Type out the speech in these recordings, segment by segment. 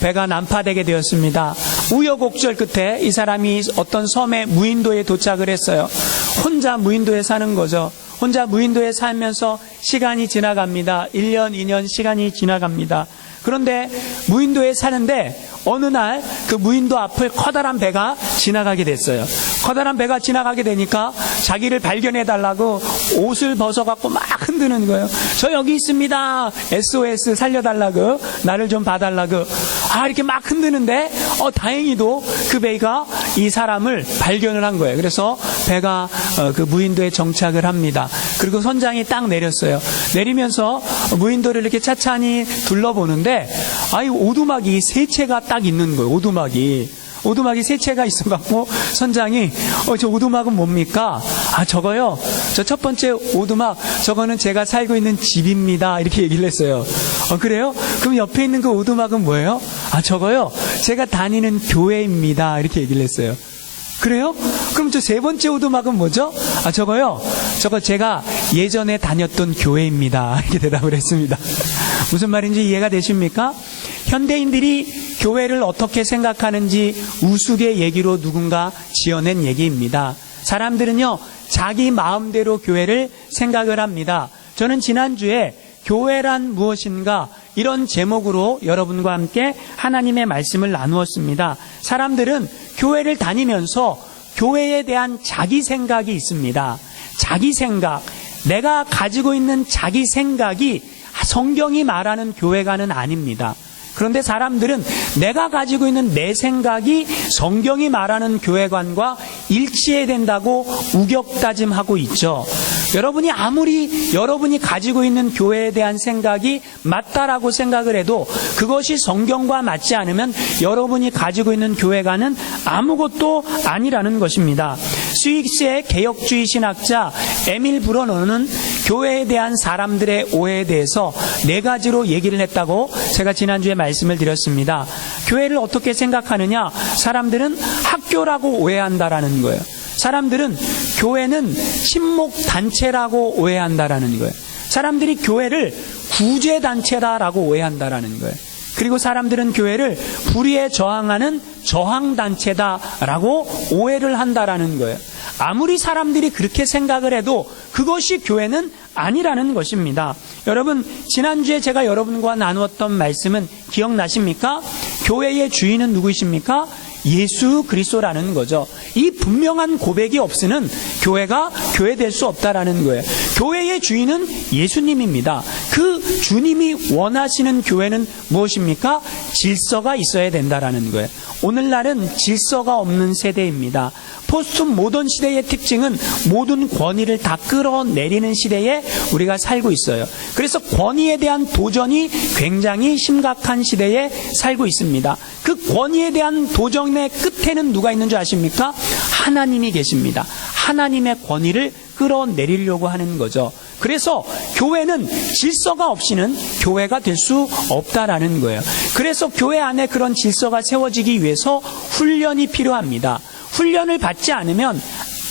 배가 난파되게 되었습니다. 우여곡절 끝에 이 사람이 어떤 섬의 무인도에 도착을 했어요. 혼자 무인도에 사는 거죠. 혼자 무인도에 살면서 시간이 지나갑니다. 1년, 2년 시간이 지나갑니다. 그런데 무인도에 사는데 어느 날 그 무인도 앞을 커다란 배가 지나가게 됐어요. 커다란 배가 지나가게 되니까 자기를 발견해달라고 옷을 벗어갖고 막 흔드는 거예요. 저 여기 있습니다. SOS 살려달라고, 나를 좀 봐달라고. 이렇게 막 흔드는데 다행히도 그 배가 이 사람을 발견을 한 거예요. 그래서 배가 그 무인도에 정착을 합니다. 그리고 선장이 딱 내렸어요. 내리면서 무인도를 이렇게 차차히 둘러보는데 이 오두막이 세 채가 딱 있는 거예요. 오두막이 세 채가 있어갖고 선장이 저 오두막은 뭡니까? 저거요. 저 첫 번째 오두막, 저거는 제가 살고 있는 집입니다. 이렇게 얘기를 했어요. 그래요? 그럼 옆에 있는 그 오두막은 뭐예요? 저거요. 제가 다니는 교회입니다. 이렇게 얘기를 했어요. 그래요? 그럼 저 세 번째 오두막은 뭐죠? 저거요. 저거 제가 예전에 다녔던 교회입니다. 이렇게 대답을 했습니다. 무슨 말인지 이해가 되십니까? 현대인들이 교회를 어떻게 생각하는지 우스개 얘기로 누군가 지어낸 얘기입니다. 사람들은요, 자기 마음대로 교회를 생각을 합니다. 저는 지난주에 교회란 무엇인가 이런 제목으로 여러분과 함께 하나님의 말씀을 나누었습니다. 사람들은 교회를 다니면서 교회에 대한 자기 생각이 있습니다. 자기 생각, 내가 가지고 있는 자기 생각이 성경이 말하는 교회관은 아닙니다. 그런데 사람들은 내가 가지고 있는 내 생각이 성경이 말하는 교회관과 일치해야 된다고 우격다짐하고 있죠. 여러분이 아무리 여러분이 가지고 있는 교회에 대한 생각이 맞다라고 생각을 해도 그것이 성경과 맞지 않으면 여러분이 가지고 있는 교회관은 아무것도 아니라는 것입니다. 스위스의 개혁주의 신학자 에밀 브로너는 교회에 대한 사람들의 오해에 대해서 4가지로 얘기를 했다고 제가 지난주에 말씀을 드렸습니다. 교회를 어떻게 생각하느냐? 사람들은 학교라고 오해한다라는 거예요. 사람들은 교회는 친목단체라고 오해한다라는 거예요. 사람들이 교회를 구제단체다라고 오해한다라는 거예요. 그리고 사람들은 교회를 불의에 저항하는 저항단체다라고 오해를 한다라는 거예요. 아무리 사람들이 그렇게 생각을 해도 그것이 교회는 아니라는 것입니다. 여러분, 지난주에 제가 여러분과 나누었던 말씀은 기억나십니까? 교회의 주인은 누구이십니까? 예수 그리스도라는 거죠. 이 분명한 고백이 없으면 교회가 교회될 수 없다라는 거예요. 교회의 주인은 예수님입니다. 그 주님이 원하시는 교회는 무엇입니까? 질서가 있어야 된다라는 거예요. 오늘날은 질서가 없는 세대입니다. 포스트 모던 시대의 특징은 모든 권위를 다 끌어내리는 시대에 우리가 살고 있어요. 그래서 권위에 대한 도전이 굉장히 심각한 시대에 살고 있습니다. 그 권위에 대한 도전의 끝에는 누가 있는 줄 아십니까? 하나님이 계십니다. 하나님의 권위를 끌어내리려고 하는 거죠. 그래서 교회는 질서가 없이는 교회가 될 수 없다라는 거예요. 그래서 교회 안에 그런 질서가 세워지기 위해서 훈련이 필요합니다. 훈련을 받지 않으면,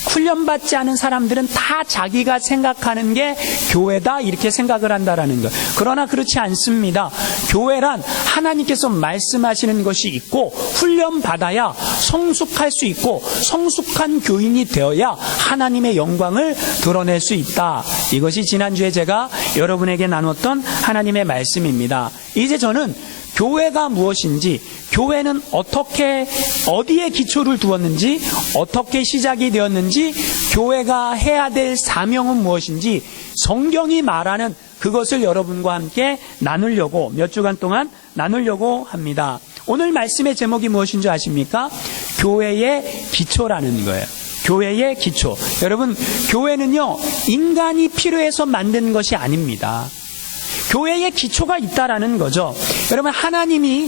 훈련받지 않은 사람들은 다 자기가 생각하는 게 교회다 이렇게 생각을 한다라는 거예요. 그러나 그렇지 않습니다. 교회란 하나님께서 말씀하시는 것이 있고 훈련받아야 성숙할 수 있고 성숙한 교인이 되어야 하나님의 영광을 드러낼 수 있다. 이것이 지난주에 제가 여러분에게 나눴던 하나님의 말씀입니다. 이제 저는 교회가 무엇인지, 교회는 어떻게, 어디에 기초를 두었는지, 어떻게 시작이 되었는지, 교회가 해야 될 사명은 무엇인지 성경이 말하는 그것을 여러분과 함께 나누려고, 몇 주간 동안 나누려고 합니다. 오늘 말씀의 제목이 무엇인 줄 아십니까? 교회의 기초라는 거예요. 교회의 기초. 여러분, 교회는요, 인간이 필요해서 만든 것이 아닙니다. 교회의 기초가 있다라는 거죠. 여러분, 하나님이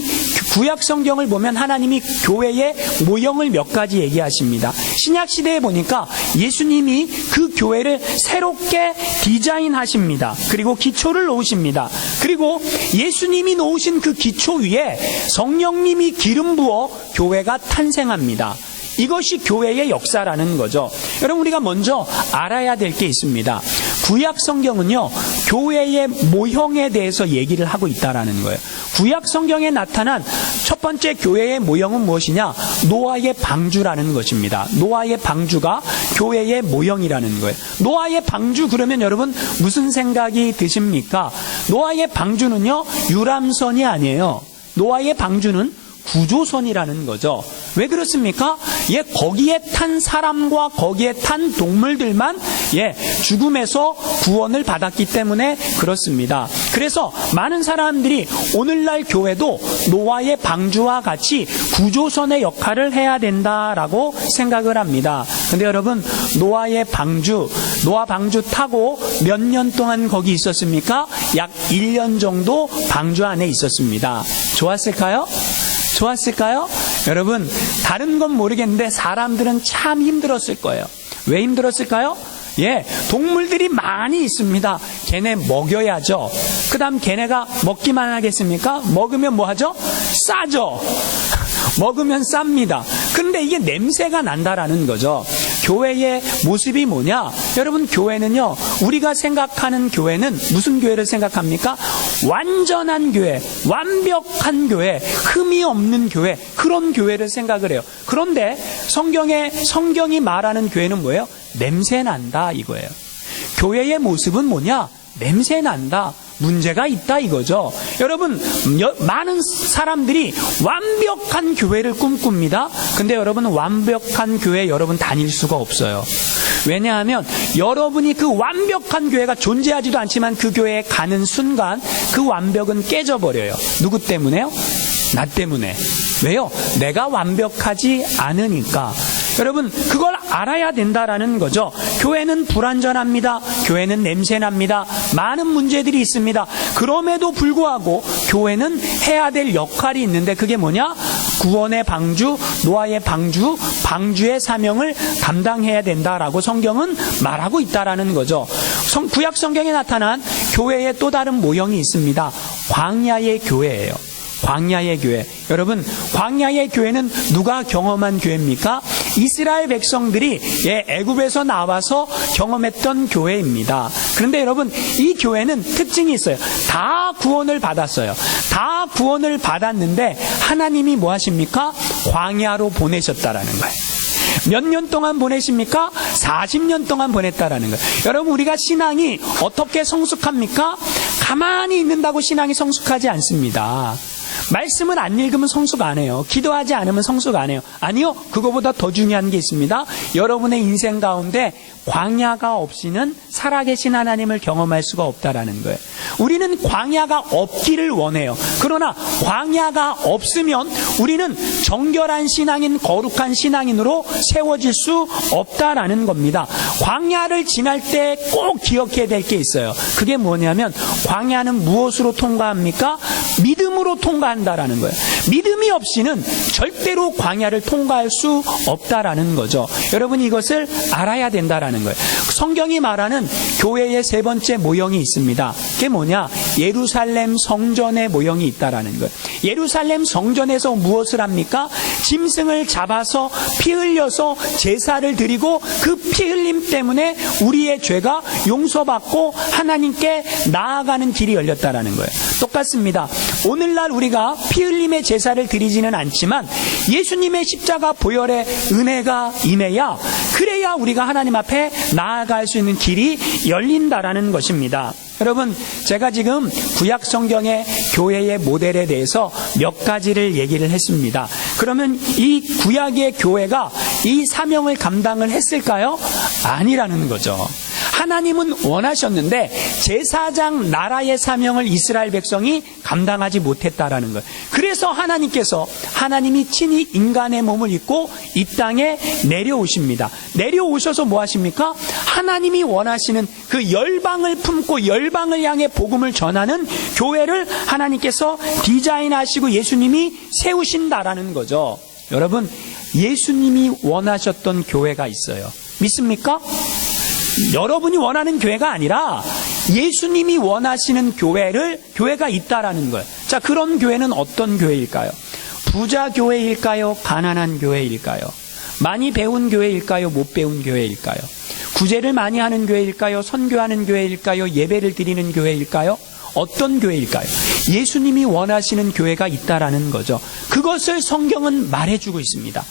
구약 성경을 보면 하나님이 교회의 모형을 몇 가지 얘기하십니다. 신약 시대에 보니까 예수님이 그 교회를 새롭게 디자인하십니다. 그리고 기초를 놓으십니다. 그리고 예수님이 놓으신 그 기초 위에 성령님이 기름 부어 교회가 탄생합니다. 이것이 교회의 역사라는 거죠. 여러분, 우리가 먼저 알아야 될 게 있습니다. 구약 성경은요, 교회의 모형에 대해서 얘기를 하고 있다라는 거예요. 구약 성경에 나타난 첫 번째 교회의 모형은 무엇이냐? 노아의 방주라는 것입니다. 노아의 방주가 교회의 모형이라는 거예요. 노아의 방주 그러면 여러분 무슨 생각이 드십니까? 노아의 방주는요, 유람선이 아니에요. 노아의 방주는 구조선이라는 거죠. 왜 그렇습니까? 거기에 탄 사람과 거기에 탄 동물들만 죽음에서 구원을 받았기 때문에 그렇습니다. 그래서 많은 사람들이 오늘날 교회도 노아의 방주와 같이 구조선의 역할을 해야 된다라고 생각을 합니다. 근데 여러분, 노아 방주 타고 몇 년 동안 거기 있었습니까? 약 1년 정도 방주 안에 있었습니다. 좋았을까요? 여러분, 다른 건 모르겠는데 사람들은 참 힘들었을 거예요. 왜 힘들었을까요? 동물들이 많이 있습니다. 걔네 먹여야죠. 그 다음 걔네가 먹기만 하겠습니까? 먹으면 뭐 하죠? 싸죠. 먹으면 쌉니다. 그런데 이게 냄새가 난다라는 거죠. 교회의 모습이 뭐냐? 여러분, 교회는요, 우리가 생각하는 교회는 무슨 교회를 생각합니까? 완전한 교회, 완벽한 교회, 흠이 없는 교회, 그런 교회를 생각을 해요. 그런데 성경이 말하는 교회는 뭐예요? 냄새 난다 이거예요. 교회의 모습은 뭐냐? 냄새 난다. 문제가 있다 이거죠. 여러분, 많은 사람들이 완벽한 교회를 꿈꿉니다. 근데 여러분, 완벽한 교회 여러분 다닐 수가 없어요. 왜냐하면 여러분이 그 완벽한 교회가 존재하지도 않지만 그 교회에 가는 순간 그 완벽은 깨져버려요. 누구 때문에요? 나 때문에. 왜요? 내가 완벽하지 않으니까. 여러분, 그걸 알아야 된다라는 거죠. 교회는 불완전합니다. 교회는 냄새납니다. 많은 문제들이 있습니다. 그럼에도 불구하고 교회는 해야 될 역할이 있는데 그게 뭐냐? 구원의 방주, 노아의 방주, 방주의 사명을 감당해야 된다라고 성경은 말하고 있다라는 거죠. 구약 성경에 나타난 교회의 또 다른 모형이 있습니다. 광야의 교회예요. 광야의 교회. 여러분, 광야의 교회는 누가 경험한 교회입니까? 이스라엘 백성들이 애굽에서 나와서 경험했던 교회입니다. 그런데 여러분, 이 교회는 특징이 있어요. 다 구원을 받았어요. 다 구원을 받았는데 하나님이 뭐 하십니까? 광야로 보내셨다라는 거예요. 몇 년 동안 보내십니까? 40년 동안 보냈다라는 거예요. 여러분, 우리가 신앙이 어떻게 성숙합니까? 가만히 있는다고 신앙이 성숙하지 않습니다. 말씀을 안 읽으면 성숙 안 해요. 기도하지 않으면 성숙 안 해요. 아니요, 그거보다 더 중요한 게 있습니다. 여러분의 인생 가운데 광야가 없이는 살아계신 하나님을 경험할 수가 없다라는 거예요. 우리는 광야가 없기를 원해요. 그러나 광야가 없으면 우리는 정결한 신앙인, 거룩한 신앙인으로 세워질 수 없다라는 겁니다. 광야를 지날 때 꼭 기억해야 될 게 있어요. 그게 뭐냐면 광야는 무엇으로 통과합니까? 믿음으로 통과한다라는 거예요. 믿음이 없이는 절대로 광야를 통과할 수 없다라는 거죠. 여러분, 이것을 알아야 된다라는 거예요. 성경이 말하는 교회의 세 번째 모형이 있습니다. 그게 뭐냐? 예루살렘 성전의 모형이 있다라는 거예요. 예루살렘 성전에서 무엇을 합니까? 짐승을 잡아서 피 흘려서 제사를 드리고 그 피 흘림 때문에 우리의 죄가 용서받고 하나님께 나아가는 길이 열렸다라는 거예요. 똑같습니다. 오늘날 우리가 피 흘림의 제사를 드리지는 않지만 예수님의 십자가 보혈의 은혜가 임해야, 그래야 우리가 하나님 앞에 나아갈 수 있는 길이 열린다라는 것입니다. 여러분, 제가 지금 구약 성경의 교회의 모델에 대해서 몇 가지를 얘기를 했습니다. 그러면 이 구약의 교회가 이 사명을 감당을 했을까요? 아니라는 거죠. 하나님은 원하셨는데 제사장 나라의 사명을 이스라엘 백성이 감당하지 못했다라는 거예요. 그래서 하나님이 친히 인간의 몸을 입고 이 땅에 내려오십니다. 내려오셔서 뭐 하십니까? 하나님이 원하시는 그 열방을 품고 열방을 향해 복음을 전하는 교회를 하나님께서 디자인하시고 예수님이 세우신다라는 거죠. 여러분, 예수님이 원하셨던 교회가 있어요. 믿습니까? 여러분이 원하는 교회가 아니라 예수님이 원하시는 교회가 있다라는 거예요. 자, 그런 교회는 어떤 교회일까요? 부자 교회일까요? 가난한 교회일까요? 많이 배운 교회일까요? 못 배운 교회일까요? 구제를 많이 하는 교회일까요? 선교하는 교회일까요? 예배를 드리는 교회일까요? 어떤 교회일까요? 예수님이 원하시는 교회가 있다라는 거죠. 그것을 성경은 말해주고 있습니다.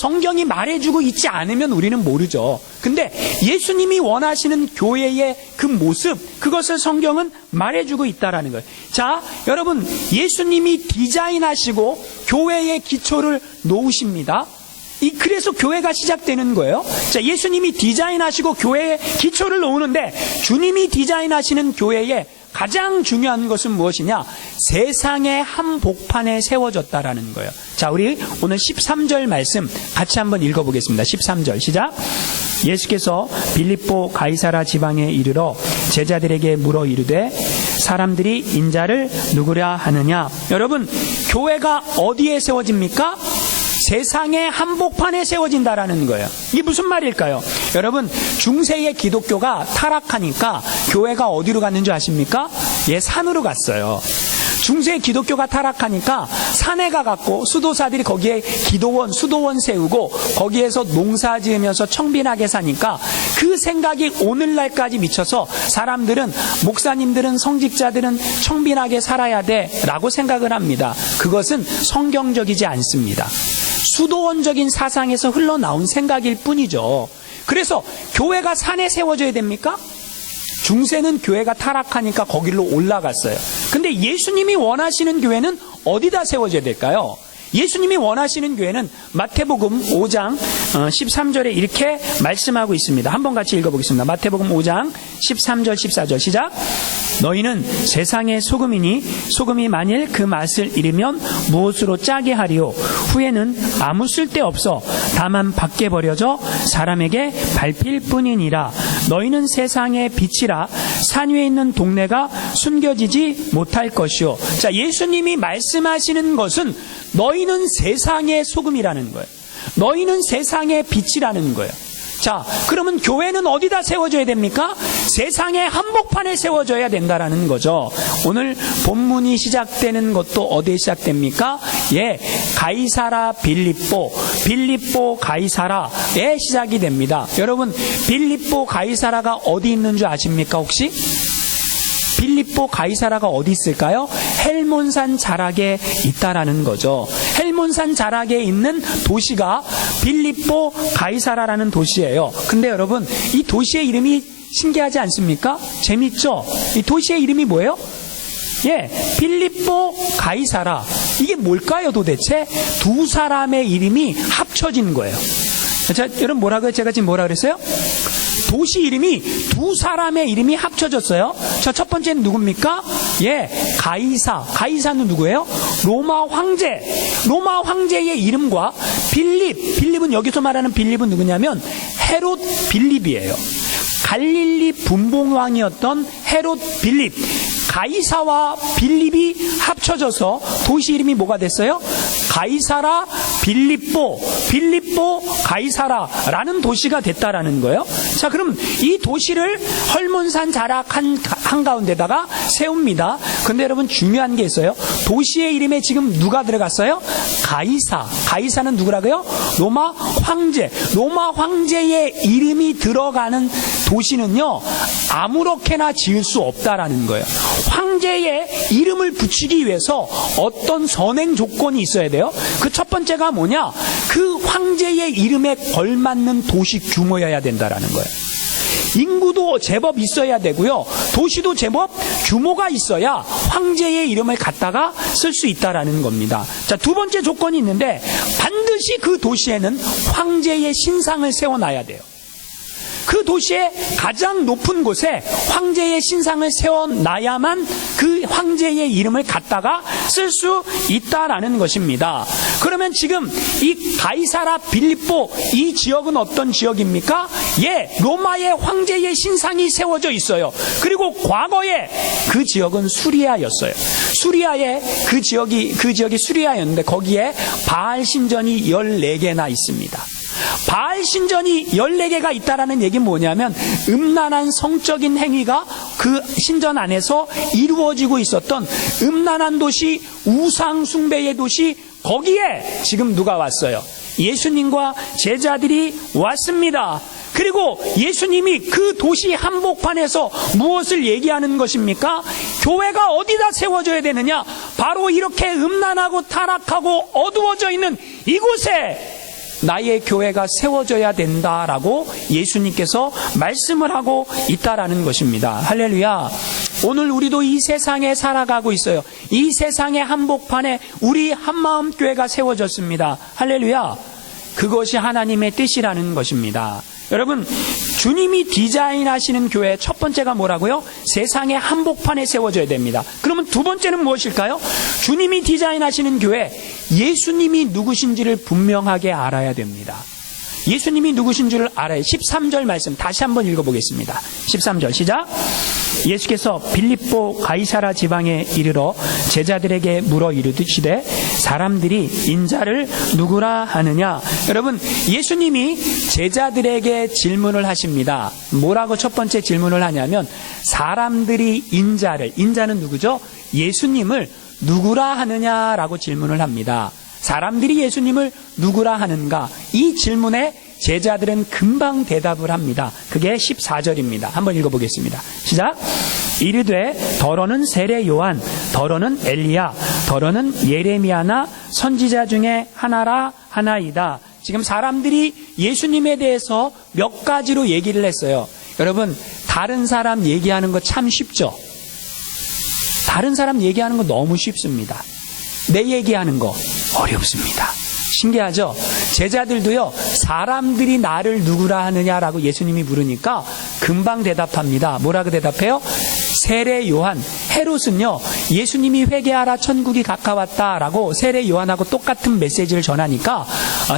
성경이 말해주고 있지 않으면 우리는 모르죠. 근데 예수님이 원하시는 교회의 그 모습, 그것을 성경은 말해주고 있다라는 거예요. 자, 여러분, 예수님이 디자인하시고 교회의 기초를 놓으십니다. 그래서 교회가 시작되는 거예요. 자, 예수님이 디자인하시고 교회의 기초를 놓으는데, 주님이 디자인하시는 교회의 가장 중요한 것은 무엇이냐? 세상의 한복판에 세워졌다라는 거예요. 자, 우리 오늘 13절 말씀 같이 한번 읽어보겠습니다. 13절 시작. 예수께서 빌립보 가이사라 지방에 이르러 제자들에게 물어 이르되 사람들이 인자를 누구랴 하느냐? 여러분, 교회가 어디에 세워집니까? 세상의 한복판에 세워진다라는 거예요. 이게 무슨 말일까요? 여러분, 중세의 기독교가 타락하니까 교회가 어디로 갔는 줄 아십니까? 예, 산으로 갔어요. 중세 기독교가 타락하니까 산에 가갖고 수도사들이 거기에 기도원, 수도원 세우고 거기에서 농사 지으면서 청빈하게 사니까 그 생각이 오늘날까지 미쳐서 사람들은, 목사님들은, 성직자들은 청빈하게 살아야 돼 라고 생각을 합니다. 그것은 성경적이지 않습니다. 수도원적인 사상에서 흘러나온 생각일 뿐이죠. 그래서 교회가 산에 세워져야 됩니까? 중세는 교회가 타락하니까 거기로 올라갔어요. 근데 예수님이 원하시는 교회는 어디다 세워져야 될까요? 예수님이 원하시는 교회는 마태복음 5장 13절에 이렇게 말씀하고 있습니다. 한번 같이 읽어보겠습니다. 마태복음 5장 13절 14절 시작. 너희는 세상의 소금이니 소금이 만일 그 맛을 잃으면 무엇으로 짜게 하리요? 후에는 아무 쓸데없어 다만 밖에 버려져 사람에게 밟힐 뿐이니라. 너희는 세상의 빛이라. 산 위에 있는 동네가 숨겨지지 못할 것이요. 자, 예수님이 말씀하시는 것은 너희는 세상의 소금이라는 거예요. 너희는 세상의 빛이라는 거예요. 자, 그러면 교회는 어디다 세워져야 됩니까? 세상의 한복판에 세워져야 된다라는 거죠. 오늘 본문이 시작되는 것도 어디에 시작됩니까? 예, 가이사라 빌립보 가이사라에 시작이 됩니다. 여러분, 빌립보 가이사라가 어디 있는 줄 아십니까 혹시? 빌립보 가이사라가 어디 있을까요? 헬몬산 자락에 있다라는 거죠. 헬몬산 자락에 있는 도시가 빌립보 가이사라라는 도시예요. 근데 여러분, 이 도시의 이름이 신기하지 않습니까? 재밌죠? 이 도시의 이름이 뭐예요? 예, 빌립보 가이사라. 이게 뭘까요 도대체? 두 사람의 이름이 합쳐진 거예요. 자, 여러분 뭐라고요? 제가 지금 뭐라 그랬어요? 도시 이름이 두 사람의 이름이 합쳐졌어요. 자, 첫 번째는 누굽니까? 예, 가이사는 누구예요? 로마 황제의 이름과 빌립은 여기서 말하는 빌립은 누구냐면 헤롯 빌립이에요. 갈릴리 분봉왕이었던 헤롯 빌립. 가이사와 빌립이 합쳐져서 도시 이름이 뭐가 됐어요? 가이사라 빌립보 가이사라라는 도시가 됐다라는 거예요. 자, 그럼 이 도시를 헐몬산 자락 한가운데다가 세웁니다. 근데 여러분 중요한 게 있어요. 도시의 이름에 지금 누가 들어갔어요? 가이사는 누구라고요? 로마 황제의 이름이 들어가는 도시는요, 아무렇게나 지을 수 없다라는 거예요. 황제의 이름을 붙이기 위해서 어떤 선행 조건이 있어야 돼요. 그 첫 번째가 뭐냐? 그 황제의 이름에 걸맞는 도시 규모여야 된다라는 거예요. 인구도 제법 있어야 되고요. 도시도 제법 규모가 있어야 황제의 이름을 갖다가 쓸 수 있다라는 겁니다. 자, 두 번째 조건이 있는데 반드시 그 도시에는 황제의 신상을 세워놔야 돼요. 그 도시의 가장 높은 곳에 황제의 신상을 세워놔야만 그 황제의 이름을 갖다가 쓸 수 있다라는 것입니다. 그러면 지금 이 가이사라 빌립보 이 지역은 어떤 지역입니까? 예, 로마의 황제의 신상이 세워져 있어요. 그리고 과거에 그 지역은 수리아였어요. 수리아의 그 지역이 수리아였는데 거기에 바알 신전이 14개나 있습니다. 바알 신전이 14개가 있다라는 얘기는 뭐냐면 음란한 성적인 행위가 그 신전 안에서 이루어지고 있었던 음란한 도시, 우상 숭배의 도시, 거기에 지금 누가 왔어요? 예수님과 제자들이 왔습니다. 그리고 예수님이 그 도시 한복판에서 무엇을 얘기하는 것입니까? 교회가 어디다 세워져야 되느냐? 바로 이렇게 음란하고 타락하고 어두워져 있는 이곳에 나의 교회가 세워져야 된다라고 예수님께서 말씀을 하고 있다라는 것입니다. 할렐루야. 오늘 우리도 이 세상에 살아가고 있어요. 이 세상의 한복판에 우리 한마음 교회가 세워졌습니다. 할렐루야. 그것이 하나님의 뜻이라는 것입니다. 여러분, 주님이 디자인하시는 교회 첫 번째가 뭐라고요? 세상의 한복판에 세워져야 됩니다. 그러면 두 번째는 무엇일까요? 주님이 디자인하시는 교회, 예수님이 누구신지를 분명하게 알아야 됩니다. 예수님이 누구신지를 알아야. 13절 말씀 다시 한번 읽어보겠습니다. 13절 시작. 예수께서 빌립보 가이사라 지방에 이르러 제자들에게 물어 이르시되 사람들이 인자를 누구라 하느냐. 여러분, 예수님이 제자들에게 질문을 하십니다. 뭐라고 첫 번째 질문을 하냐면 사람들이 인자는 누구죠? 예수님을 누구라 하느냐라고 질문을 합니다. 사람들이 예수님을 누구라 하는가? 이 질문에 제자들은 금방 대답을 합니다. 그게 14절입니다. 한번 읽어보겠습니다. 시작. 이르되 더러는 세례 요한, 더러는 엘리야, 더러는 예레미야나 선지자 중에 하나라 하나이다. 지금 사람들이 예수님에 대해서 몇 가지로 얘기를 했어요. 여러분, 다른 사람 얘기하는 거 참 쉽죠? 다른 사람 얘기하는 거 너무 쉽습니다. 내 얘기하는 거 어렵습니다. 신기하죠? 제자들도요, 사람들이 나를 누구라 하느냐라고 예수님이 물으니까 금방 대답합니다. 뭐라고 대답해요? 세례 요한. 헤롯은요, 예수님이 회개하라 천국이 가까웠다라고 세례 요한하고 똑같은 메시지를 전하니까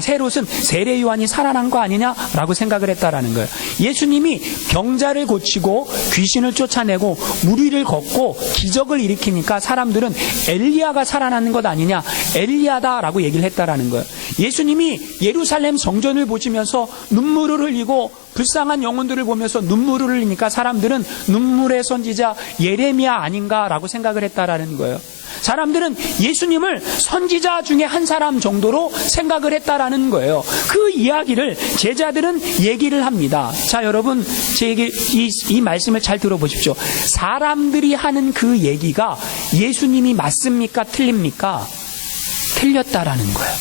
헤롯은 세례 요한이 살아난 거 아니냐라고 생각을 했다라는 거예요. 예수님이 병자를 고치고 귀신을 쫓아내고 물 위를 걷고 기적을 일으키니까 사람들은 엘리야가 살아나는 것 아니냐, 엘리야다라고 얘기를 했다라는 거예요. 예수님이 예루살렘 성전을 보시면서 눈물을 흘리고 불쌍한 영혼들을 보면서 눈물을 흘리니까 사람들은 눈물의 선지자 예레미야 아닌가라고 생각을 했다라는 거예요. 사람들은 예수님을 선지자 중에 한 사람 정도로 생각을 했다라는 거예요. 그 이야기를 제자들은 얘기를 합니다. 자, 여러분, 이 말씀을 잘 들어보십시오. 사람들이 하는 그 얘기가 예수님이 맞습니까? 틀립니까? 틀렸다라는 거예요.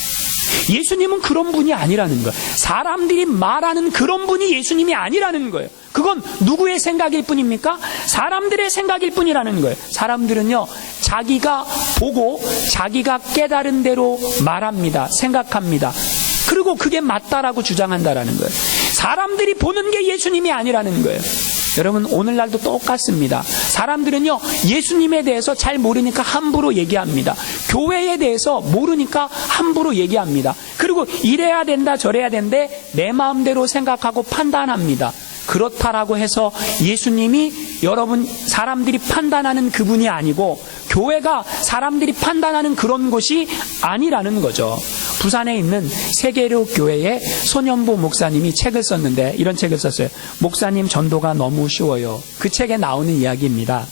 예수님은 그런 분이 아니라는 거예요. 사람들이 말하는 그런 분이 예수님이 아니라는 거예요. 그건 누구의 생각일 뿐입니까? 사람들의 생각일 뿐이라는 거예요. 사람들은요, 자기가 보고 자기가 깨달은 대로 말합니다. 생각합니다. 그리고 그게 맞다라고 주장한다라는 거예요. 사람들이 보는 게 예수님이 아니라는 거예요. 여러분, 오늘날도 똑같습니다. 사람들은요, 예수님에 대해서 잘 모르니까 함부로 얘기합니다. 교회에 대해서 모르니까 함부로 얘기합니다. 그리고 이래야 된다 저래야 된대 내 마음대로 생각하고 판단합니다. 그렇다라고 해서 예수님이 여러분 사람들이 판단하는 그분이 아니고 교회가 사람들이 판단하는 그런 곳이 아니라는 거죠. 부산에 있는 세계로 교회의 손연보 목사님이 책을 썼는데 이런 책을 썼어요. 목사님 전도가 너무 쉬워요. 그 책에 나오는 이야기입니다.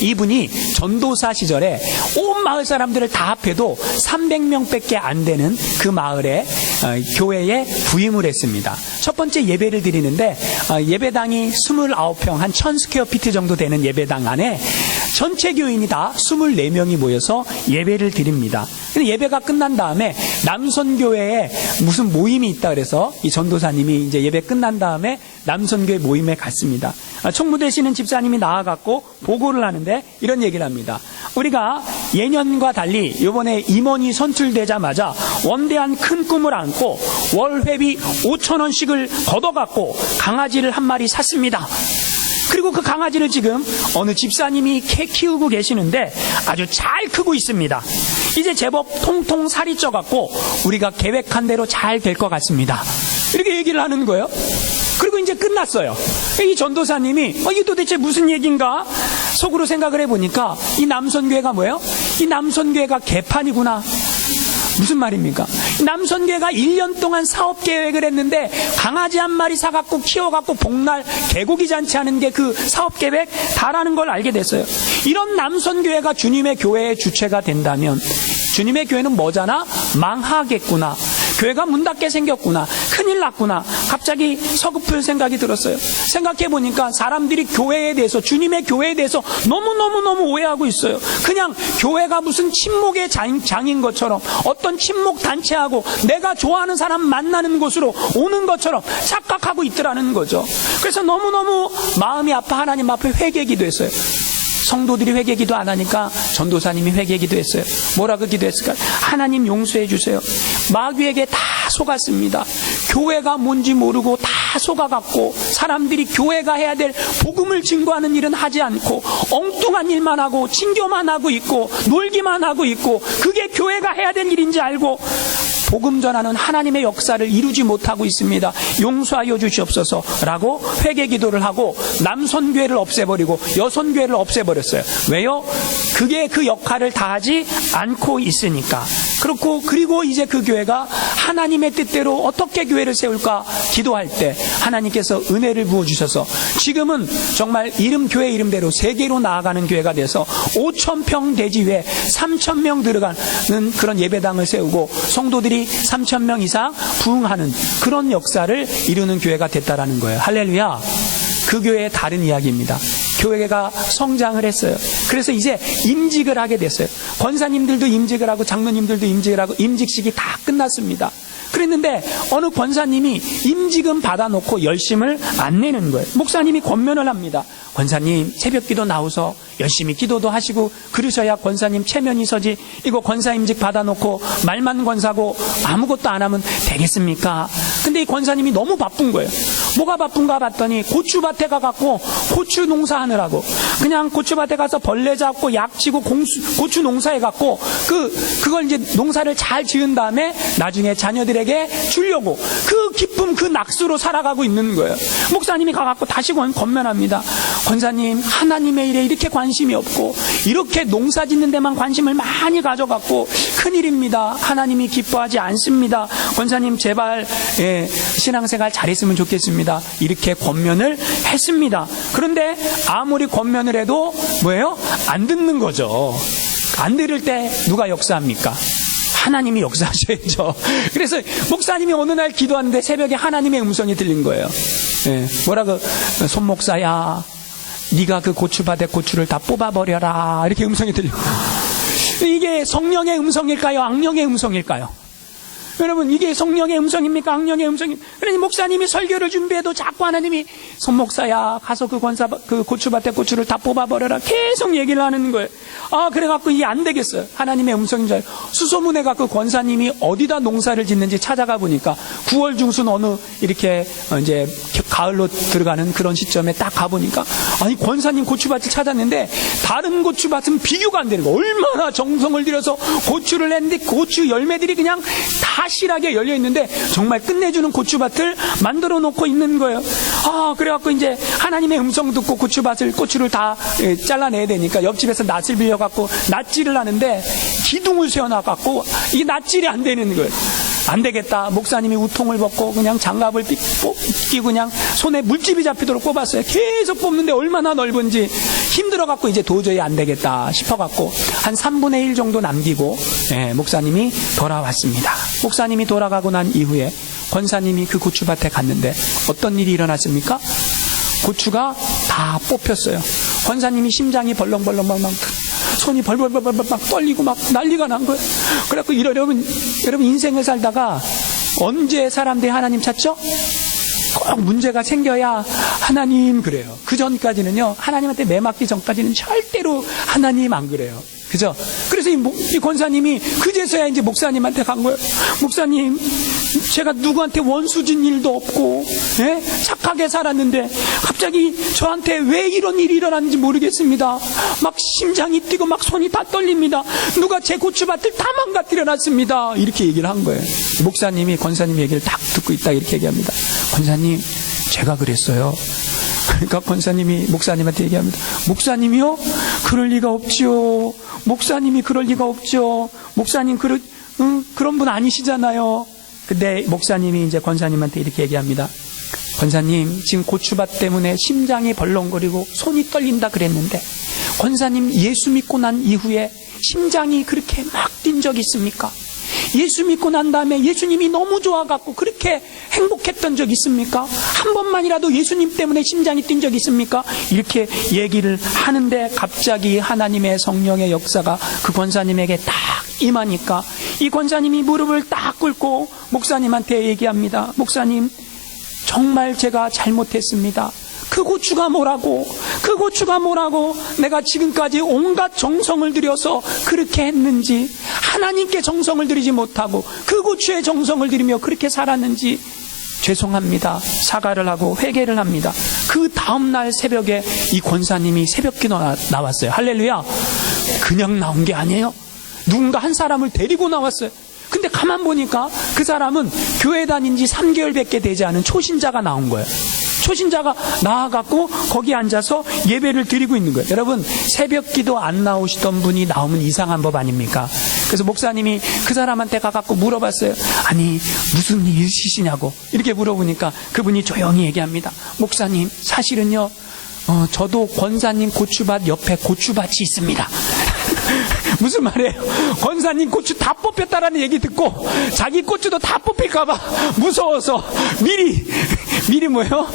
이분이 전도사 시절에 온 마을 사람들을 다 합해도 300명밖에 안 되는 그 마을에 교회에 부임을 했습니다. 첫 번째 예배를 드리는데 예배당이 29평, 한 1000스퀘어피트 정도 되는 예배당 안에 전체 교인이 다 24명이 모여서 예배를 드립니다. 근데 예배가 끝난 다음에 남선교회에 무슨 모임이 있다 그래서 이 전도사님이 이제 예배 끝난 다음에 남선교회 모임에 갔습니다. 총무 되시는 집사님이 나와갖고 보고를 하는데 이런 얘기를 합니다. 우리가 예년과 달리 이번에 임원이 선출되자마자 원대한 큰 꿈을 안고 월 회비 5,000원씩을 걷어갖고 강아지를 한 마리 샀습니다. 그리고 그 강아지를 지금 어느 집사님이 키우고 계시는데 아주 잘 크고 있습니다. 이제 제법 통통 살이 쪄갖고 우리가 계획한 대로 잘 될 것 같습니다. 이렇게 얘기를 하는 거예요. 그리고 이제 끝났어요. 이 전도사님이 이게 도대체 무슨 얘기인가 속으로 생각을 해보니까 이 남선교회가 뭐예요? 이 남선교회가 개판이구나. 무슨 말입니까? 남선교회가 1년 동안 사업 계획을 했는데 강아지 한 마리 사갖고 키워갖고 복날 개고기 잔치 하는 게 그 사업 계획 다라는 걸 알게 됐어요. 이런 남선교회가 주님의 교회의 주체가 된다면 주님의 교회는 뭐잖아? 망하겠구나. 교회가 문 닫게 생겼구나. 큰일 났구나. 갑자기 서글픈 생각이 들었어요. 생각해보니까 사람들이 교회에 대해서, 주님의 교회에 대해서 너무너무너무 오해하고 있어요. 그냥 교회가 무슨 친목의 장인 것처럼, 어떤 친목 단체하고 내가 좋아하는 사람 만나는 곳으로 오는 것처럼 착각하고 있더라는 거죠. 그래서 너무너무 마음이 아파 하나님 앞에 회개 기도했어요. 성도들이 회개 기도 안 하니까 전도사님이 회개 기도했어요. 뭐라고 기도했을까요? 하나님 용서해 주세요. 마귀에게 다 속았습니다. 교회가 뭔지 모르고 다 속아갖고 사람들이 교회가 해야 될 복음을 증거하는 일은 하지 않고 엉뚱한 일만 하고 친교만 하고 있고 놀기만 하고 있고 그게 교회가 해야 될 일인지 알고 복음 전하는 하나님의 역사를 이루지 못하고 있습니다. 용서하여 주시옵소서라고 회개 기도를 하고 남선교회를 없애버리고 여선교회를 없애버렸어요. 왜요? 그게 그 역할을 다하지 않고 있으니까. 그리고 이제 그 교회가 하나님의 뜻대로 어떻게 교회를 세울까 기도할 때 하나님께서 은혜를 부어주셔서 지금은 정말 교회 이름대로 세계로 나아가는 교회가 돼서 5,000평 대지 위에 3,000명 들어가는 그런 예배당을 세우고 성도들이 3,000명 이상 부흥하는 그런 역사를 이루는 교회가 됐다라는 거예요. 할렐루야. 그 교회의 다른 이야기입니다. 교회가 성장을 했어요. 그래서 이제 임직을 하게 됐어요. 권사님들도 임직을 하고 장로님들도 임직을 하고 임직식이 다 끝났습니다. 그랬는데 어느 권사님이 임직은 받아놓고 열심을 안 내는 거예요. 목사님이 권면을 합니다. 권사님 새벽기도 나오서 열심히 기도도 하시고 그러셔야 권사님 체면이 서지. 이거 권사 임직 받아놓고 말만 권사고 아무것도 안 하면 되겠습니까? 근데 이 권사님이 너무 바쁜 거예요. 뭐가 바쁜가 봤더니 고추밭에 가갖고 고추 농사하느라고 그냥 고추밭에 가서 벌레 잡고 약 치고 고추 농사해갖고 그걸 이제 농사를 잘 지은 다음에 나중에 자녀들에게 주려고 그 기쁨 그 낙수로 살아가고 있는 거예요. 목사님이 가갖고 다시 권면합니다. 권사님 하나님의 일에 이렇게 관심이 없고 이렇게 농사 짓는 데만 관심을 많이 가져갖고 큰일입니다. 하나님이 기뻐하지 않습니다. 권사님 제발 신앙생활 잘했으면 좋겠습니다. 이렇게 권면을 했습니다. 그런데 아무리 권면을 해도 뭐예요? 안 듣는 거죠. 안 들을 때 누가 역사합니까? 하나님이 역사하셔야죠. 그래서 목사님이 어느 날 기도하는데 새벽에 하나님의 음성이 들린 거예요. 뭐라고? 손 목사야 네가 그 고추밭에 고추를 다 뽑아버려라 이렇게 음성이 들려요. 이게 성령의 음성일까요? 악령의 음성일까요? 여러분 이게 성령의 음성입니까? 악령의 음성입니까? 그러니 목사님이 설교를 준비해도 자꾸 하나님이 손 목사야 가서 그 고추밭에 고추를 다 뽑아버려라 계속 얘기를 하는 거예요. 그래갖고 이게 안 되겠어요. 하나님의 음성인 줄 알고 수소문해갖고 권사님이 어디다 농사를 짓는지 찾아가 보니까 9월 중순 어느 이렇게 이제 가을로 들어가는 그런 시점에 딱 가보니까 아니 권사님 고추밭을 찾았는데 다른 고추밭은 비교가 안 되는 거예요. 얼마나 정성을 들여서 고추를 냈는데 고추 열매들이 그냥 다 실하게 열려 있는데 정말 끝내주는 고추밭을 만들어 놓고 있는 거예요. 그래갖고 이제 하나님의 음성 듣고 고추를 다 잘라내야 되니까 옆집에서 낫을 빌려갖고 낫질을 하는데 기둥을 세워놔갖고 이게 낫질이 안 되는 거예요. 안 되겠다. 목사님이 우통을 벗고 그냥 장갑을 끼고 그냥 손에 물집이 잡히도록 뽑았어요. 계속 뽑는데 얼마나 넓은지 힘들어갖고 이제 도저히 안 되겠다 싶어갖고 한 3분의 1 정도 남기고 목사님이 돌아왔습니다. 목사님이 돌아가고 난 이후에 권사님이 그 고추밭에 갔는데 어떤 일이 일어났습니까? 고추가 다 뽑혔어요. 권사님이 심장이 벌렁벌렁 손이 벌벌벌벌 막 떨리고 막 난리가 난 거예요. 그래갖고 여러분 인생을 살다가 언제 사람들이 하나님 찾죠? 꼭 문제가 생겨야 하나님 그래요. 그 전까지는요, 하나님한테 매맞기 전까지는 절대로 하나님 안 그래요. 그죠? 그래서 이 권사님이 그제서야 이제 목사님한테 간 거예요. 목사님, 제가 누구한테 원수진 일도 없고, 착하게 살았는데, 갑자기 저한테 왜 이런 일이 일어났는지 모르겠습니다. 막 심장이 뛰고 막 손이 다 떨립니다. 누가 제 고추밭을 다 망가뜨려 놨습니다. 이렇게 얘기를 한 거예요. 목사님이 권사님 얘기를 딱 듣고 있다 이렇게 얘기합니다. 권사님, 제가 그랬어요. 그러니까 권사님이 목사님한테 얘기합니다. 목사님이요? 그럴 리가 없지요. 목사님이 그럴 리가 없죠. 목사님 그런 분 아니시잖아요. 근데 목사님이 이제 권사님한테 이렇게 얘기합니다. 권사님, 지금 고추밭 때문에 심장이 벌렁거리고 손이 떨린다 그랬는데, 권사님 예수 믿고 난 이후에 심장이 그렇게 막 뛴 적 있습니까? 예수 믿고 난 다음에 예수님이 너무 좋아갖고 그렇게 행복했던 적 있습니까? 한 번만이라도 예수님 때문에 심장이 뛴 적 있습니까? 이렇게 얘기를 하는데 갑자기 하나님의 성령의 역사가 그 권사님에게 딱 임하니까 이 권사님이 무릎을 딱 꿇고 목사님한테 얘기합니다. 목사님, 정말 제가 잘못했습니다. 그 고추가 뭐라고 내가 지금까지 온갖 정성을 들여서 그렇게 했는지, 하나님께 정성을 들이지 못하고 그 고추에 정성을 들이며 그렇게 살았는지 죄송합니다. 사과를 하고 회개를 합니다. 그 다음날 새벽에 이 권사님이 새벽기도 나왔어요. 할렐루야. 그냥 나온 게 아니에요. 누군가 한 사람을 데리고 나왔어요. 근데 가만 보니까 그 사람은 교회 다닌 지 3개월밖에 되지 않은 초신자가 나온 거예요. 초신자가 나와갖고 거기 앉아서 예배를 드리고 있는 거예요. 여러분, 새벽기도 안 나오시던 분이 나오면 이상한 법 아닙니까? 그래서 목사님이 그 사람한테 가갖고 물어봤어요. 아니, 무슨 일 있으시냐고 이렇게 물어보니까 그분이 조용히 얘기합니다. 목사님, 사실은요, 저도 권사님 고추밭 옆에 고추밭이 있습니다. 무슨 말이에요? 권사님 고추 다 뽑혔다라는 얘기 듣고 자기 고추도 다 뽑힐까봐 무서워서 미리 뭐예요?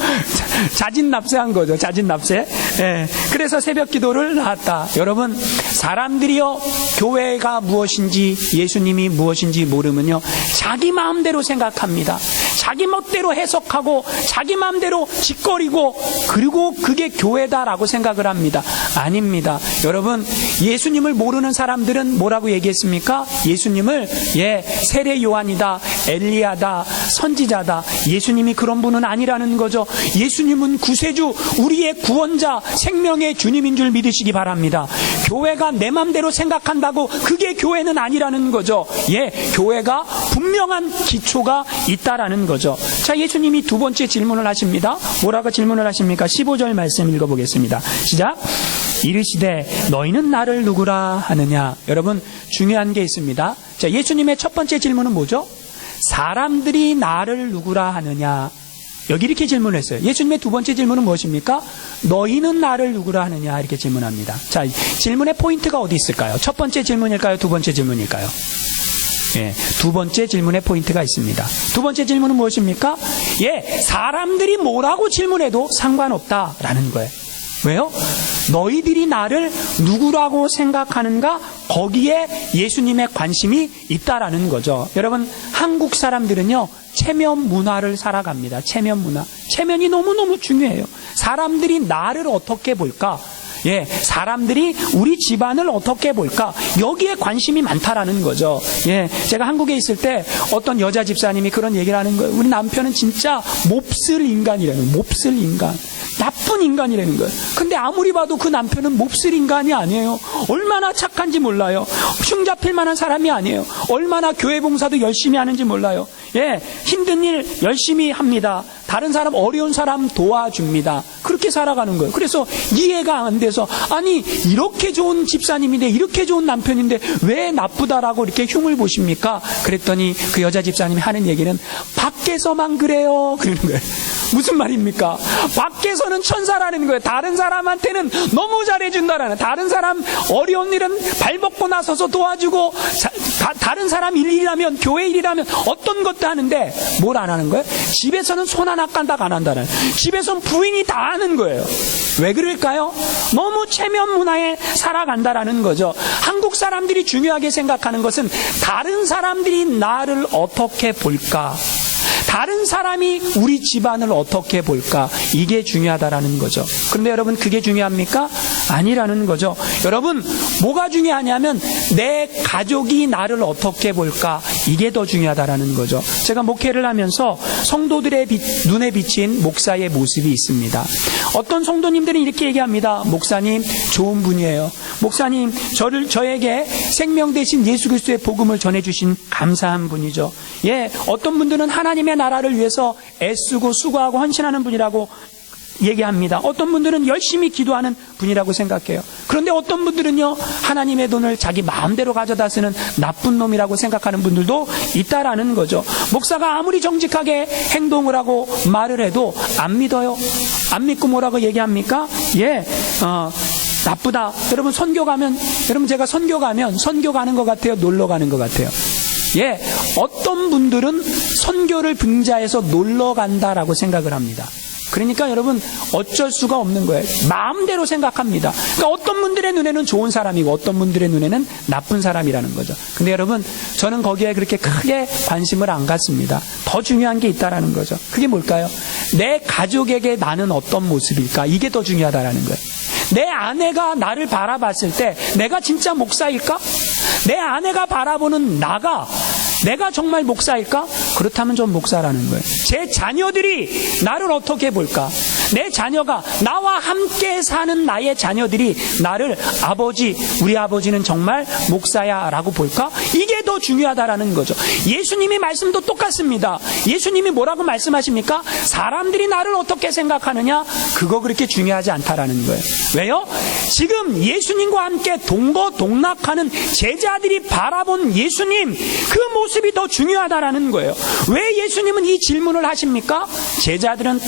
자진납세한 거죠. 자진납세. 예. 그래서 새벽 기도를 나왔다. 여러분, 사람들이요, 교회가 무엇인지 예수님이 무엇인지 모르면요, 자기 마음대로 생각합니다. 자기 멋대로 해석하고 자기 마음대로 짓거리고, 그리고 그게 교회다라고 생각을 합니다. 아닙니다. 여러분, 예수님을 모르는 사람들은 뭐라고 얘기했습니까? 예수님을 세례 요한이다, 엘리야다, 선지자다. 예수님이 그런 분은 아니라는 거죠. 예수님은 구세주, 우리의 구원자, 생명의 주님인 줄 믿으시기 바랍니다. 교회가 내 맘대로 생각한다고 그게 교회는 아니라는 거죠. 교회가 분명한 기초가 있다라는 거죠. 자, 예수님이 두 번째 질문을 하십니다. 뭐라고 질문을 하십니까? 15절 말씀 읽어보겠습니다. 시작. 이르시되 너희는 나를 누구라 하느냐. 여러분, 중요한 게 있습니다. 자, 예수님의 첫 번째 질문은 뭐죠? 사람들이 나를 누구라 하느냐. 여기 이렇게 질문했어요. 예수님의 두 번째 질문은 무엇입니까? 너희는 나를 누구라 하느냐, 이렇게 질문합니다. 자, 질문의 포인트가 어디 있을까요? 첫 번째 질문일까요? 두 번째 질문일까요? 두 번째 질문의 포인트가 있습니다. 두 번째 질문은 무엇입니까? 사람들이 뭐라고 질문해도 상관없다라는 거예요. 왜요? 너희들이 나를 누구라고 생각하는가? 거기에 예수님의 관심이 있다라는 거죠. 여러분, 한국 사람들은요, 체면 문화를 살아갑니다. 체면 문화. 체면이 너무너무 중요해요. 사람들이 나를 어떻게 볼까? 사람들이 우리 집안을 어떻게 볼까? 여기에 관심이 많다라는 거죠. 제가 한국에 있을 때 어떤 여자 집사님이 그런 얘기를 하는 거예요. 우리 남편은 진짜 몹쓸 인간이라는 거예요. 몹쓸 인간. 나쁜 인간이라는 거예요. 근데 아무리 봐도 그 남편은 몹쓸 인간이 아니에요. 얼마나 착한지 몰라요. 흉잡힐 만한 사람이 아니에요. 얼마나 교회 봉사도 열심히 하는지 몰라요. 힘든 일 열심히 합니다. 다른 사람, 어려운 사람 도와줍니다. 그렇게 살아가는 거예요. 그래서 이해가 안 돼서, 아니, 이렇게 좋은 집사님인데, 이렇게 좋은 남편인데 왜 나쁘다라고 이렇게 흉을 보십니까? 그랬더니 그 여자 집사님이 하는 얘기는 밖에서만 그래요, 그러는 거예요. 무슨 말입니까? 밖에서는 천사라는 거예요. 다른 사람한테는 너무 잘해준다라는, 다른 사람 어려운 일은 발벗고 나서서 도와주고, 다른 사람 일이라면, 교회 일이라면 어떤 것도 하는데 뭘 안 하는 거예요? 집에서는 손 하나 까딱 안 한다는, 집에서는 부인이 다 하는 거예요. 왜 그럴까요? 너무 체면 문화에 살아간다라는 거죠. 한국 사람들이 중요하게 생각하는 것은 다른 사람들이 나를 어떻게 볼까? 다른 사람이 우리 집안을 어떻게 볼까? 이게 중요하다라는 거죠. 그런데 여러분, 그게 중요합니까? 아니라는 거죠. 여러분, 뭐가 중요하냐면 내 가족이 나를 어떻게 볼까? 이게 더 중요하다라는 거죠. 제가 목회를 하면서 성도들의 눈에 비친 목사의 모습이 있습니다. 어떤 성도님들은 이렇게 얘기합니다. 목사님, 좋은 분이에요. 목사님, 저에게 생명 대신 예수 그리스도의 복음을 전해주신 감사한 분이죠. 어떤 분들은 하나님의 나라를 위해서 애쓰고 수고하고 헌신하는 분이라고 얘기합니다. 어떤 분들은 열심히 기도하는 분이라고 생각해요. 그런데 어떤 분들은요, 하나님의 돈을 자기 마음대로 가져다 쓰는 나쁜 놈이라고 생각하는 분들도 있다라는 거죠. 목사가 아무리 정직하게 행동을 하고 말을 해도 안 믿어요. 안 믿고 뭐라고 얘기합니까? 나쁘다. 여러분 선교 가면, 여러분 제가 선교 가면 선교 가는 것 같아요? 놀러 가는 것 같아요? 어떤 분들은 선교를 빙자해서 놀러 간다라고 생각을 합니다. 그러니까 여러분 어쩔 수가 없는 거예요. 마음대로 생각합니다. 그러니까 어떤 분들의 눈에는 좋은 사람이고 어떤 분들의 눈에는 나쁜 사람이라는 거죠. 근데 여러분 저는 거기에 그렇게 크게 관심을 안 갖습니다. 더 중요한 게 있다라는 거죠. 그게 뭘까요? 내 가족에게 나는 어떤 모습일까? 이게 더 중요하다라는 거예요. 내 아내가 나를 바라봤을 때 내가 진짜 목사일까? 내 아내가 바라보는 내가 정말 목사일까? 그렇다면 전 목사라는 거예요. 제 자녀들이 나를 어떻게 볼까? 내 자녀가, 나와 함께 사는 나의 자녀들이 나를 우리 아버지는 정말 목사야 라고 볼까? 이게 더 중요하다라는 거죠. 예수님이 말씀도 똑같습니다. 예수님이 뭐라고 말씀하십니까? 사람들이 나를 어떻게 생각하느냐? 그거 그렇게 중요하지 않다라는 거예요. 왜요? 지금 예수님과 함께 동거동락하는 제자들이 바라본 예수님, 그 모습이 더 중요하다라는 거예요. 왜 예수님은 이 질문을 하십니까? 제자들은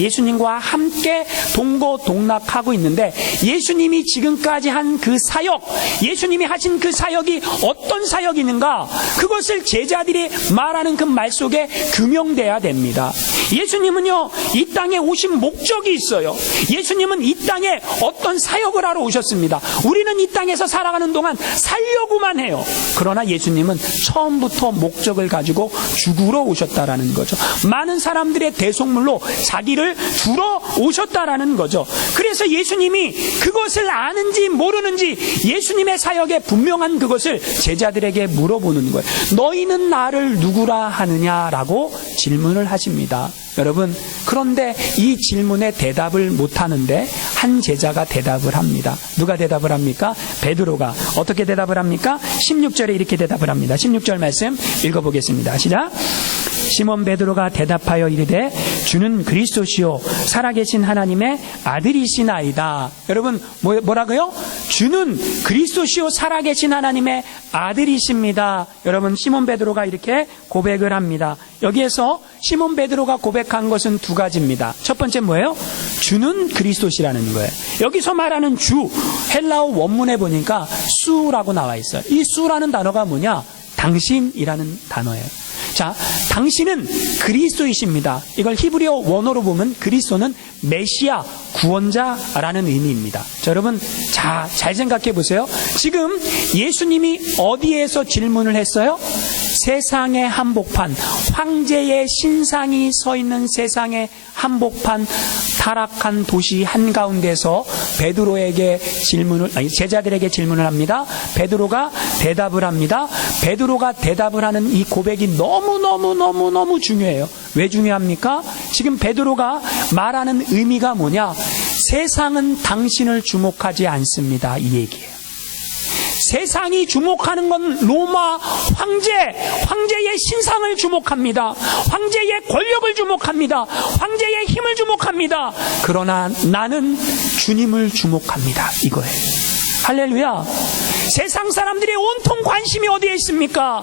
예수님과 함께 동거동락하고 있는데 예수님이 지금까지 한 그 사역, 예수님이 하신 그 사역이 어떤 사역이는가? 그것을 제자들이 말하는 그 말 속에 규명돼야 됩니다. 예수님은요, 이 땅에 오신 목적이 있어요. 예수님은 이 땅에 어떤 사역을 하러 오셨습니다. 우리는 이 땅에서 살아가는 동안 살려고만 해요. 그러나 예수님은 처음부터 목적을 가지고 죽으러 오셨다라는 거죠. 많은 사람들의 대속물로 자기를 주러 오셨다라는 거죠. 그래서 예수님이 그것을 아는지 모르는지 예수님의 사역에 분명한 그것을 제자들에게 물어보는 거예요. 너희는 나를 누구라 하느냐라고 질문을 하십니다. 여러분, 그런데 이 질문에 대답을 못하는데 한 제자가 대답을 합니다. 누가 대답을 합니까? 베드로가. 어떻게 대답을 합니까? 16절에 이렇게 대답을 합니다. 16절 말씀 읽어보겠습니다. 시작. 시몬 베드로가 대답하여 이르되 주는 그리스도시요 살아계신 하나님의 아들이시나이다. 여러분 뭐라고요? 주는 그리스도시요 살아계신 하나님의 아들이십니다. 여러분 시몬 베드로가 이렇게 고백을 합니다. 여기에서 시몬 베드로가 고백한 것은 두 가지입니다. 첫 번째 뭐예요? 주는 그리스도시라는 거예요. 여기서 말하는 주, 헬라어 원문에 보니까 수라고 나와 있어요. 이 수라는 단어가 뭐냐? 당신이라는 단어예요. 자, 당신은 그리스도이십니다. 이걸 히브리어 원어로 보면 그리스도는 메시아, 구원자라는 의미입니다. 자, 여러분, 잘 생각해 보세요. 지금 예수님이 어디에서 질문을 했어요? 세상의 한복판, 황제의 신상이 서 있는 세상의 한복판, 타락한 도시 한가운데서 제자들에게 질문을 합니다. 베드로가 대답을 합니다. 베드로가 대답을 하는 이 고백이 너무 중요해요. 왜 중요합니까? 지금 베드로가 말하는 의미가 뭐냐? 세상은 당신을 주목하지 않습니다. 이 얘기예요. 세상이 주목하는 건 로마 황제의 신상을 주목합니다. 황제의 권력을 주목합니다. 황제의 힘을 주목합니다. 그러나 나는 주님을 주목합니다. 이거예요. 할렐루야. 세상 사람들의 온통 관심이 어디에 있습니까?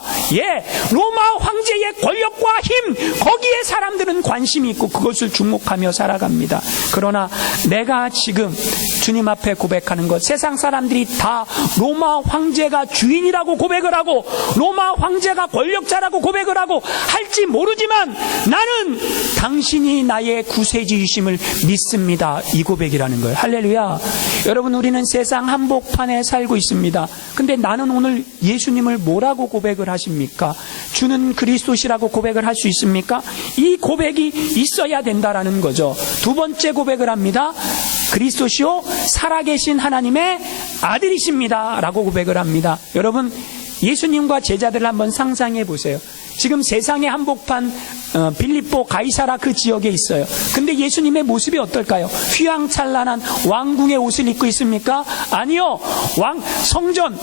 로마 황제의 권력과 힘, 거기에 사람들은 관심이 있고 그것을 주목하며 살아갑니다. 그러나 내가 지금 주님 앞에 고백하는 것, 세상 사람들이 다 로마 황제가 주인이라고 고백을 하고 로마 황제가 권력자라고 고백을 하고 할지 모르지만 나는 당신이 나의 구세주이심을 믿습니다. 이 고백이라는 거예요. 할렐루야. 여러분, 우리는 세상 한복판에 살고 있습니다. 근데 나는 오늘 예수님을 뭐라고 고백을 하십니까? 주는 그리스도시라고 고백을 할 수 있습니까? 이 고백이 있어야 된다라는 거죠. 두 번째 고백을 합니다. 그리스도시요 살아계신 하나님의 아들이십니다 라고 고백을 합니다. 여러분, 예수님과 제자들을 한번 상상해 보세요. 지금 세상의 한복판 빌립보 가이사라 그 지역에 있어요. 근데 예수님의 모습이 어떨까요? 휘황찬란한 왕궁의 옷을 입고 있습니까? 아니요. 성전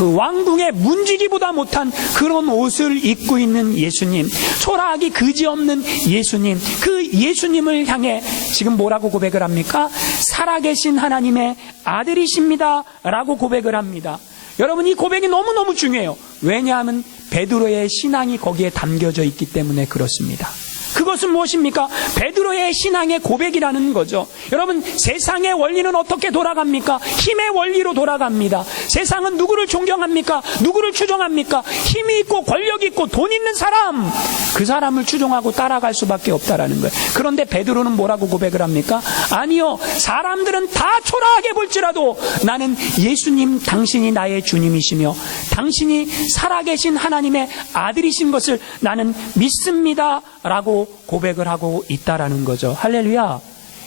왕궁의 문지기보다 못한 그런 옷을 입고 있는 예수님, 초라하기 그지없는 예수님, 그 예수님을 향해 지금 뭐라고 고백을 합니까? 살아계신 하나님의 아들이십니다 라고 고백을 합니다. 여러분, 이 고백이 너무너무 중요해요. 왜냐하면 베드로의 신앙이 거기에 담겨져 있기 때문에 그렇습니다. 그것은 무엇입니까? 베드로의 신앙의 고백이라는 거죠. 여러분, 세상의 원리는 어떻게 돌아갑니까? 힘의 원리로 돌아갑니다. 세상은 누구를 존경합니까? 누구를 추종합니까? 힘이 있고 권력이 있고 돈 있는 사람, 그 사람을 추종하고 따라갈 수밖에 없다라는 거예요. 그런데 베드로는 뭐라고 고백을 합니까? 아니요, 사람들은 다 초라하게 볼지라도 나는 예수님 당신이 나의 주님이시며 당신이 살아계신 하나님의 아들이신 것을 나는 믿습니다 라고 고백을 하고 있다라는 거죠. 할렐루야.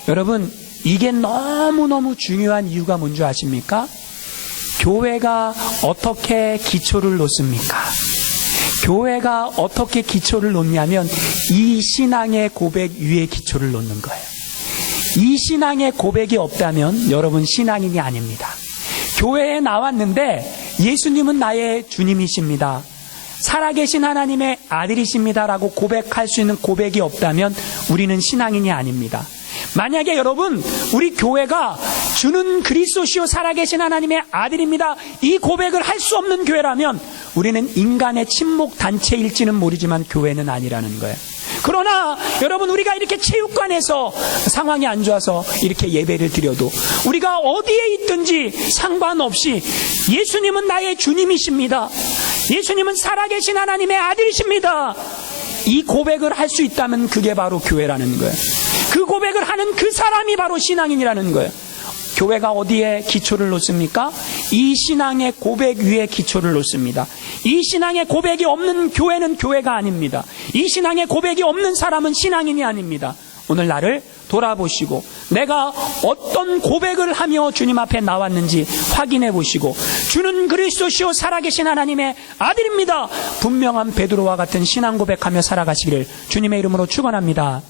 여러분, 이게 너무너무 중요한 이유가 뭔지 아십니까? 교회가 어떻게 기초를 놓습니까? 교회가 어떻게 기초를 놓냐면 이 신앙의 고백 위에 기초를 놓는 거예요. 이 신앙의 고백이 없다면 여러분 신앙인이 아닙니다. 교회에 나왔는데 예수님은 나의 주님이십니다, 살아계신 하나님의 아들이십니다라고 고백할 수 있는 고백이 없다면 우리는 신앙인이 아닙니다. 만약에 여러분, 우리 교회가 주는 그리스도시요 살아계신 하나님의 아들입니다, 이 고백을 할 수 없는 교회라면 우리는 인간의 친목 단체일지는 모르지만 교회는 아니라는 거예요. 그러나 여러분, 우리가 이렇게 체육관에서 상황이 안 좋아서 이렇게 예배를 드려도 우리가 어디에 있든지 상관없이 예수님은 나의 주님이십니다, 예수님은 살아계신 하나님의 아들이십니다, 이 고백을 할 수 있다면 그게 바로 교회라는 거예요. 그 고백을 하는 그 사람이 바로 신앙인이라는 거예요. 교회가 어디에 기초를 놓습니까? 이 신앙의 고백 위에 기초를 놓습니다. 이 신앙의 고백이 없는 교회는 교회가 아닙니다. 이 신앙의 고백이 없는 사람은 신앙인이 아닙니다. 오늘 나를 돌아보시고 내가 어떤 고백을 하며 주님 앞에 나왔는지 확인해 보시고, 주는 그리스도시요 살아계신 하나님의 아들입니다, 분명한 베드로와 같은 신앙 고백하며 살아가시기를 주님의 이름으로 축원합니다.